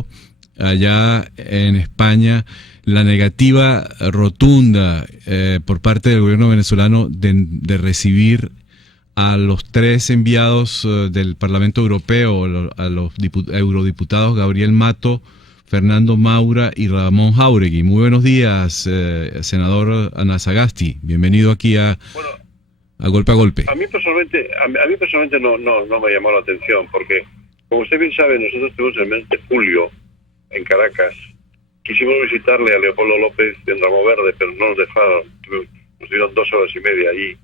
enviado allá en España, la negativa rotunda por parte del gobierno venezolano de recibir a los 3 enviados del Parlamento Europeo, a los eurodiputados Gabriel Mato, Fernando Maura y Ramón Jáuregui. Muy buenos días, senador Anazagasti. Bienvenido aquí a Golpe a Golpe. A mí personalmente no me llamó la atención, porque, como usted bien sabe, nosotros estuvimos en el mes de julio en Caracas. Quisimos visitarle a Leopoldo López en Ramo Verde, pero no nos dejaron. Nos dieron 2 horas y media allí.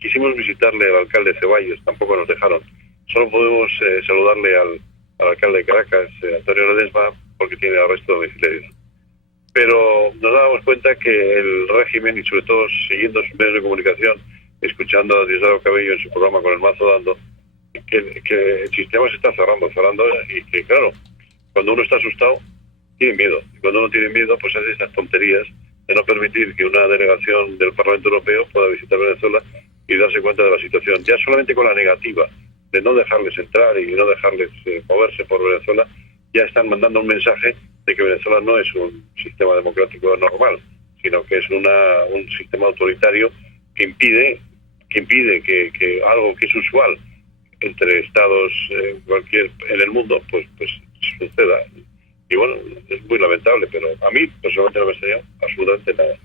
Quisimos visitarle al alcalde Ceballos, tampoco nos dejaron. Solo pudimos saludarle al alcalde de Caracas, Antonio Ledesma, porque tiene arresto domiciliario. Pero nos dábamos cuenta que el régimen, y sobre todo siguiendo sus medios de comunicación, escuchando a Diosdado Cabello en su programa con el mazo dando, que el sistema se está cerrando, y que, claro, cuando uno está asustado, tiene miedo. Y cuando uno tiene miedo, pues hace esas tonterías de no permitir que una delegación del Parlamento Europeo pueda visitar Venezuela y darse cuenta de la situación. Ya solamente con la negativa de no dejarles entrar y no dejarles moverse por Venezuela, ya están mandando un mensaje de que Venezuela no es un sistema democrático normal, sino que es un sistema autoritario que impide que algo que es usual entre estados en el mundo pues suceda. Y bueno, es muy lamentable, pero a mí personalmente no me enseñó absolutamente nada.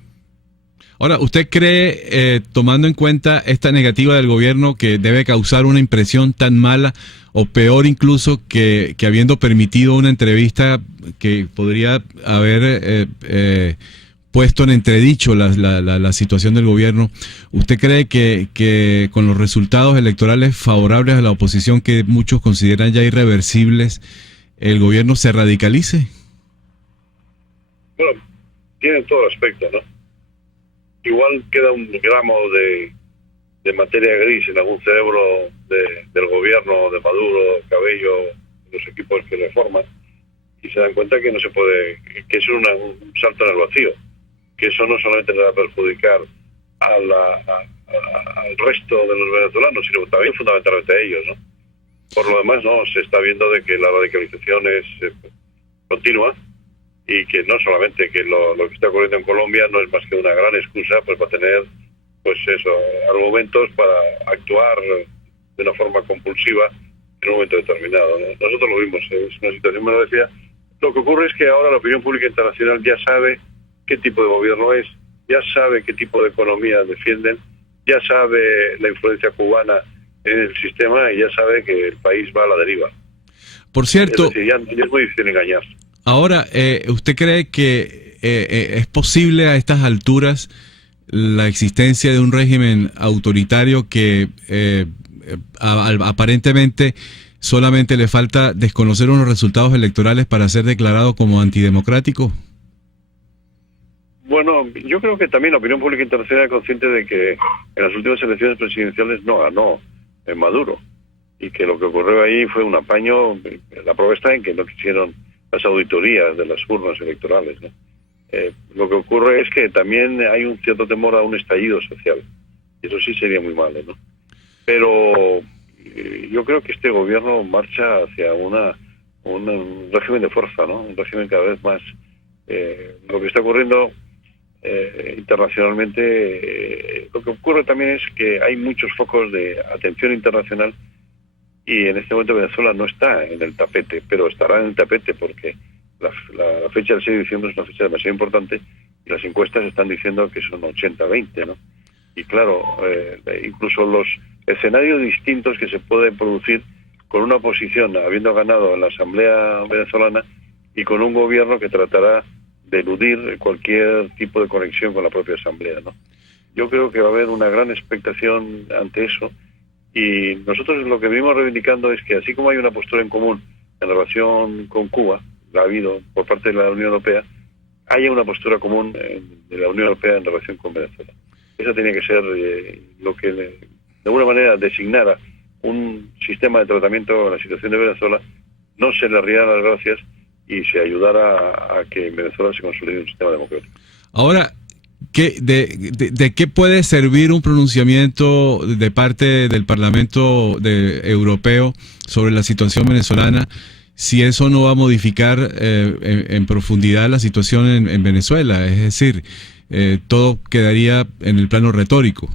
Ahora, ¿usted cree, tomando en cuenta esta negativa del gobierno, que debe causar una impresión tan mala, o peor incluso, que habiendo permitido una entrevista que podría haber puesto en entredicho la situación del gobierno? ¿Usted cree que con los resultados electorales favorables a la oposición, que muchos consideran ya irreversibles, el gobierno se radicalice? Bueno, tiene todo el aspecto, ¿no? Igual queda un gramo de materia gris en algún cerebro del gobierno, de Maduro, Cabello, los equipos que le forman, y se dan cuenta que no se puede, que es un salto en el vacío, que eso no solamente le va a perjudicar al resto de los venezolanos, sino también fundamentalmente a ellos, ¿no? Por lo demás, no, se está viendo de que la radicalización es continua, y que no solamente que lo que está ocurriendo en Colombia no es más que una gran excusa pues para tener argumentos para actuar de una forma compulsiva en un momento determinado, ¿no? Nosotros lo vimos, es una situación, me lo decía. Lo que ocurre es que ahora la opinión pública internacional ya sabe qué tipo de gobierno es, ya sabe qué tipo de economía defienden, ya sabe la influencia cubana en el sistema y ya sabe que el país va a la deriva. Por cierto, es decir, ya es muy difícil engañar. Ahora, ¿usted cree que es posible a estas alturas la existencia de un régimen autoritario que aparentemente solamente le falta desconocer unos resultados electorales para ser declarado como antidemocrático? Bueno, yo creo que también la opinión pública internacional es consciente de que en las últimas elecciones presidenciales no ganó Maduro, y que lo que ocurrió ahí fue un apaño. La prueba está en que no quisieron las auditorías de las urnas electorales, ¿no? Lo que ocurre es que también hay un cierto temor a un estallido social, y eso sí sería muy malo, ¿no? Pero yo creo que este gobierno marcha hacia un régimen de fuerza, ¿no? Un régimen cada vez más. Lo que está ocurriendo internacionalmente, lo que ocurre también es que hay muchos focos de atención internacional, y en este momento Venezuela no está en el tapete, pero estará en el tapete porque la fecha del 6 de diciembre es una fecha demasiado importante, y las encuestas están diciendo que son 80-20, ¿no? Y claro, incluso los escenarios distintos que se pueden producir con una oposición habiendo ganado en la Asamblea venezolana y con un gobierno que tratará de eludir cualquier tipo de conexión con la propia Asamblea, ¿no? Yo creo que va a haber una gran expectación ante eso. Y nosotros lo que venimos reivindicando es que, así como hay una postura en común en relación con Cuba, la ha habido por parte de la Unión Europea, haya una postura común de la Unión Europea en relación con Venezuela. Eso tiene que ser lo que de alguna manera designara un sistema de tratamiento en la situación de Venezuela, no se le rieran las gracias y se ayudara a que en Venezuela se consolide un sistema democrático. Ahora, ¿de qué puede servir un pronunciamiento de parte del Parlamento Europeo sobre la situación venezolana si eso no va a modificar en profundidad la situación en Venezuela. Es decir, todo quedaría en el plano retórico.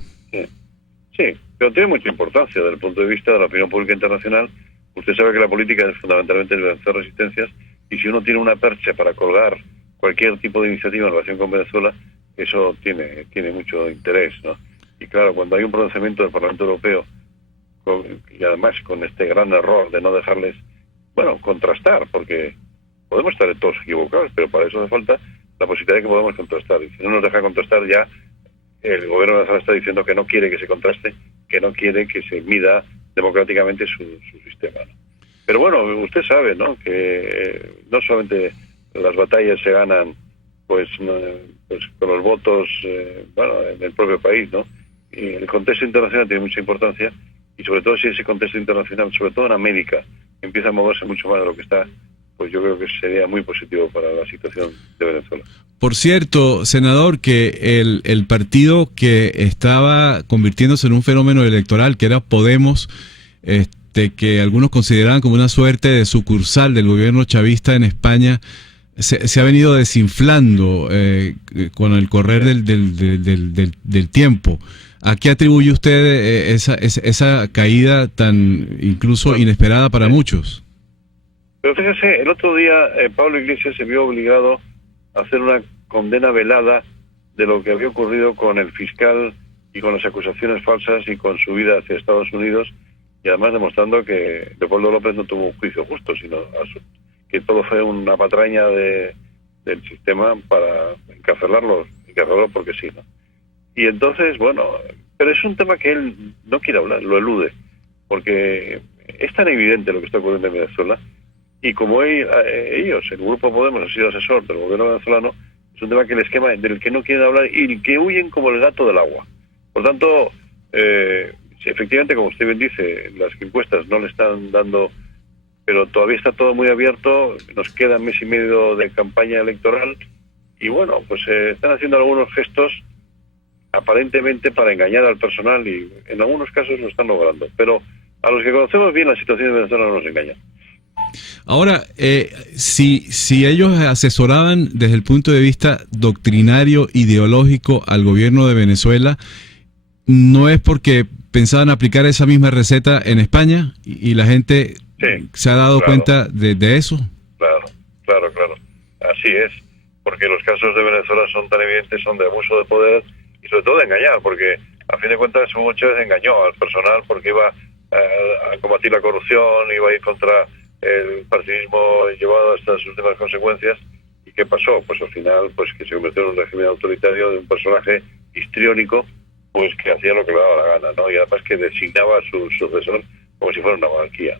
Sí, pero tiene mucha importancia desde el punto de vista de la opinión pública internacional. Usted sabe que la política es fundamentalmente vencer resistencias, y si uno tiene una percha para colgar cualquier tipo de iniciativa en relación con Venezuela, eso tiene mucho interés, ¿no? Y claro, cuando hay un pronunciamiento del Parlamento Europeo, y además con este gran error de no dejarles, contrastar, porque podemos estar todos equivocados, pero para eso hace falta la posibilidad de que podamos contrastar. Y si no nos deja contrastar, ya el gobierno de Venezuela está diciendo que no quiere que se contraste, que no quiere que se mida democráticamente su sistema, ¿no? Pero bueno, usted sabe, ¿no?, que no solamente las batallas se ganan pues con los votos en el propio país, ¿no? Y el contexto internacional tiene mucha importancia, y sobre todo si ese contexto internacional, sobre todo en América, empieza a moverse mucho más de lo que está, pues yo creo que sería muy positivo para la situación de Venezuela. Por cierto, senador, que el partido que estaba convirtiéndose en un fenómeno electoral, que era Podemos, que algunos consideraban como una suerte de sucursal del gobierno chavista en España, se ha venido desinflando con el correr del tiempo. ¿A qué atribuye usted esa caída tan incluso inesperada para muchos? Pero fíjese, el otro día Pablo Iglesias se vio obligado a hacer una condena velada de lo que había ocurrido con el fiscal y con las acusaciones falsas y con su vida hacia Estados Unidos, y además demostrando que Leopoldo López no tuvo un juicio justo, sino que todo fue una patraña del sistema para encarcelarlo porque sí, ¿no? Y entonces, pero es un tema que él no quiere hablar, lo elude, porque es tan evidente lo que está ocurriendo en Venezuela, y como ellos, el Grupo Podemos, ha sido asesor del gobierno venezolano, es un tema que el esquema del que no quieren hablar y que huyen como el gato del agua. Por tanto, efectivamente, como usted bien dice, las encuestas no le están dando, pero todavía está todo muy abierto, nos queda mes y medio de campaña electoral, y están haciendo algunos gestos aparentemente para engañar al personal, y en algunos casos lo están logrando, pero a los que conocemos bien la situación de Venezuela no nos engañan. Ahora, si ellos asesoraban desde el punto de vista doctrinario, ideológico al gobierno de Venezuela, ¿no es porque pensaban aplicar esa misma receta en España y la gente se ha dado cuenta de eso? Claro. Así es, porque los casos de Venezuela son tan evidentes, son de abuso de poder y sobre todo de engañar, porque a fin de cuentas Hugo Chávez engañó al personal porque iba a combatir la corrupción, iba a ir contra el partidismo llevado hasta sus últimas consecuencias. ¿Y qué pasó? Pues al final, que se convirtió en un régimen autoritario de un personaje histriónico, pues que hacía lo que le daba la gana, ¿no? Y además que designaba a su sucesor como si fuera una monarquía.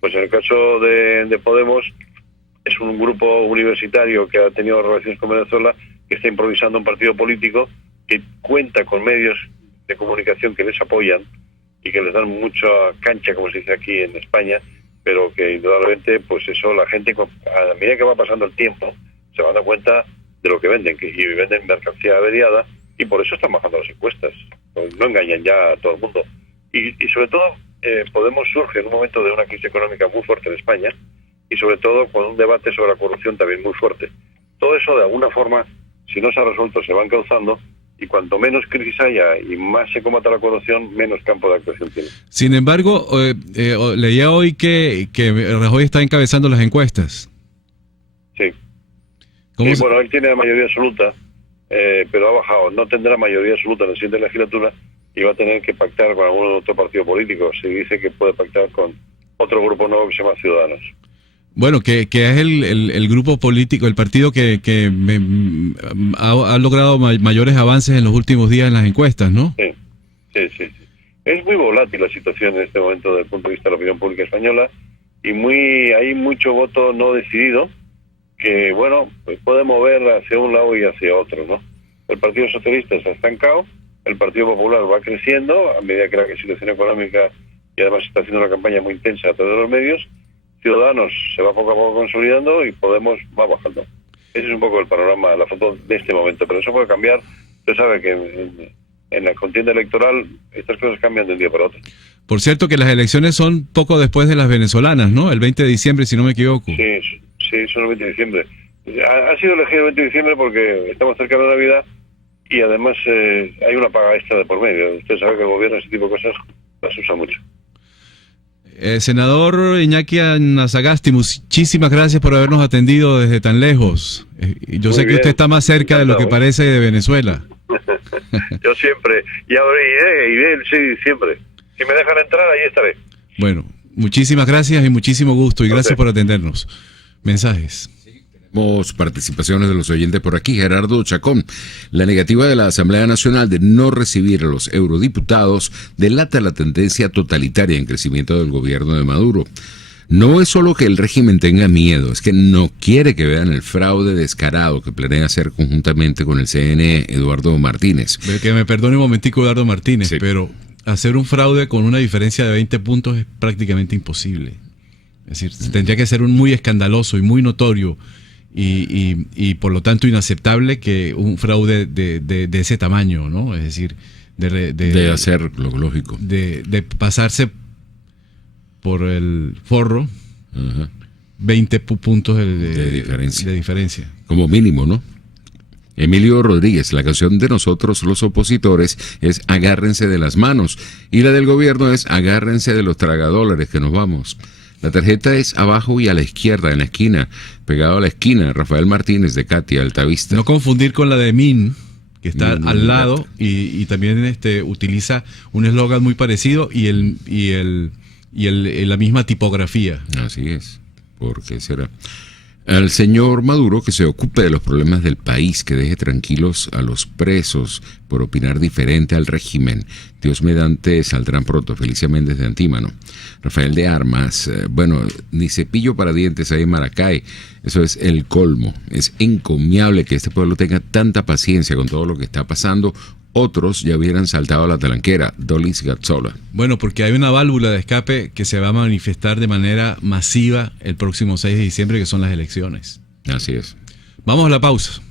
Pues en el caso de Podemos, es un grupo universitario que ha tenido relaciones con Venezuela, que está improvisando un partido político que cuenta con medios de comunicación que les apoyan y que les dan mucha cancha, como se dice aquí en España, pero que indudablemente, pues eso, la gente, a medida que va pasando el tiempo, se va dando cuenta de lo que venden, y venden mercancía averiada, y por eso están bajando las encuestas. No engañan ya a todo el mundo. Y sobre todo, Podemos surge en un momento de una crisis económica muy fuerte en España, y sobre todo con un debate sobre la corrupción también muy fuerte. Todo eso, de alguna forma, si no se ha resuelto, se va encauzando, y cuanto menos crisis haya y más se combata la corrupción, menos campo de actuación tiene. Sin embargo, leía hoy que Rajoy está encabezando las encuestas. Sí. Él tiene la mayoría absoluta, pero ha bajado. No tendrá mayoría absoluta en la siguiente legislatura y va a tener que pactar con algún otro partido político. Se dice que puede pactar con otro grupo nuevo que se llama Ciudadanos. Bueno, que es el grupo político, el partido que ha logrado mayores avances en los últimos días en las encuestas, ¿no? Sí. Es muy volátil la situación en este momento desde el punto de vista de la opinión pública española, y hay mucho voto no decidido que, pues puede mover hacia un lado y hacia otro, ¿no? El Partido Socialista se ha estancado, el Partido Popular va creciendo a medida que la situación económica, y además está haciendo una campaña muy intensa a través de los medios. Ciudadanos se va poco a poco consolidando y Podemos va bajando. Ese es un poco el panorama, la foto de este momento, pero eso puede cambiar. Usted sabe que en la contienda electoral estas cosas cambian de un día para otro. Por cierto que las elecciones son poco después de las venezolanas, ¿no? El 20 de diciembre, si no me equivoco. Sí, son el 20 de diciembre. Ha sido elegido el 20 de diciembre porque estamos cerca de Navidad y además hay una paga extra de por medio. Usted sabe que el gobierno ese tipo de cosas las usa mucho. Senador Iñaki Anazagasti, muchísimas gracias por habernos atendido desde tan lejos. Yo sé que usted está más cerca de lo que parece de Venezuela. Yo siempre, y ahora iré el 6 de diciembre. Si me dejan entrar, ahí estaré. Bueno, muchísimas gracias y muchísimo gusto, y gracias por atendernos. Mensajes. Tenemos participaciones de los oyentes por aquí. Gerardo Chacón: la negativa de la Asamblea Nacional de no recibir a los eurodiputados delata la tendencia totalitaria en crecimiento del gobierno de Maduro. No es solo que el régimen tenga miedo, es que no quiere que vean el fraude descarado que planea hacer conjuntamente con el CNE, Eduardo Martínez. Que me perdone un momentico, Eduardo Martínez, sí, pero hacer un fraude con una diferencia de 20 puntos es prácticamente imposible. Es decir, tendría que ser muy escandaloso y muy notorio y por lo tanto inaceptable que un fraude de ese tamaño, ¿no? Es decir, de hacer lo lógico. De pasarse por el forro, 20 puntos de diferencia. Como mínimo, ¿no? Emilio Rodríguez: la canción de nosotros los opositores es agárrense de las manos, y la del gobierno es agárrense de los tragadólares que nos vamos. La tarjeta es abajo y a la izquierda, en la esquina, pegado a la esquina. Rafael Martínez, de Katia, Altavista. No confundir con la de Min, que está al lado, y también utiliza un eslogan muy parecido y la misma tipografía. Así es. ¿Por qué será? Al señor Maduro, que se ocupe de los problemas del país, que deje tranquilos a los presos por opinar diferente al régimen. Dios mediante saldrán pronto. Felicia Méndez, de Antímano. Rafael de Armas: bueno, ni cepillo para dientes hay en Maracay. Eso es el colmo. Es encomiable que este pueblo tenga tanta paciencia con todo lo que está pasando. Otros ya hubieran saltado a la talanquera. Dolis Gazzola. Bueno, porque hay una válvula de escape que se va a manifestar de manera masiva el próximo 6 de diciembre, que son las elecciones. Así es. Vamos a la pausa.